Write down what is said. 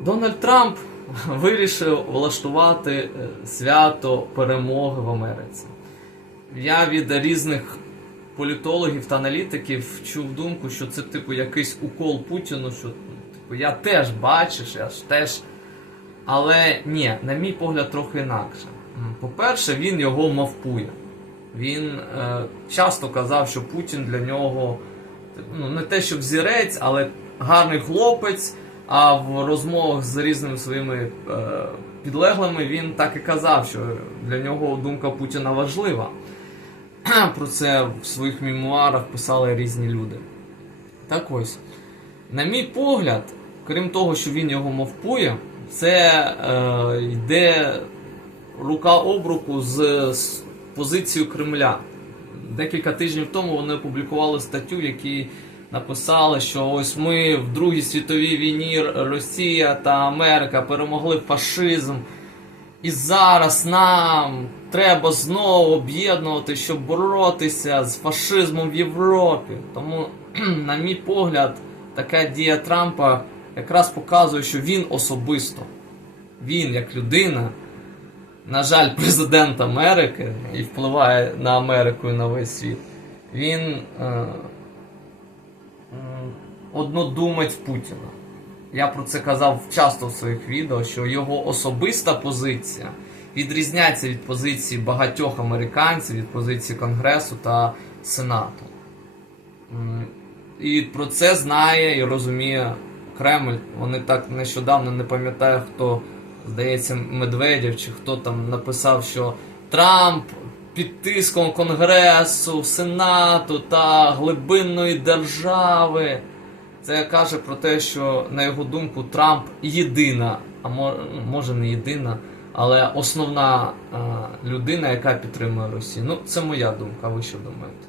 Дональд Трамп вирішив влаштувати е, свято перемоги в Америці. Я від різних політологів та аналітиків чув думку, що це типу якийсь укол Путіну, що типу, я теж бачиш, я ж теж. Але ні, на мій погляд, трохи інакше. По-перше, він його мавпує. Він е, часто казав, що Путін для нього ну, не те, що взірець, але гарний хлопець. А в розмовах з різними своїми е, підлеглими він так і казав, що для нього думка Путіна важлива. Про це в своїх мемуарах писали різні люди. Так ось, на мій погляд, крім того, що він його мовпує, це е, йде рука об руку з, з позицією Кремля. Декілька тижнів тому вони опублікували статтю, в якій написали, що ось ми в Другій світовій війні Росія та Америка перемогли фашизм. І зараз нам треба знову об'єднувати, щоб боротися з фашизмом в Європі. Тому, на мій погляд, така дія Трампа якраз показує, що він особисто, він як людина, на жаль, президент Америки і впливає на Америку і на весь світ. Він е, однодумець Путіна. Я про це казав часто в своїх відео, що його особиста позиція відрізняється від позиції багатьох американців, від позиції Конгресу та Сенату. І про це знає і розуміє Кремль. Вони так нещодавно не пам'ятаю, хто, здається, Медведєв чи хто там написав, що Трамп під тиском Конгресу, Сенату та глибинної держави. Це каже про те, що на його думку Трамп єдина, а може не єдина, але основна е, людина, яка підтримує Росію. Ну, це моя думка. Ви що думаєте?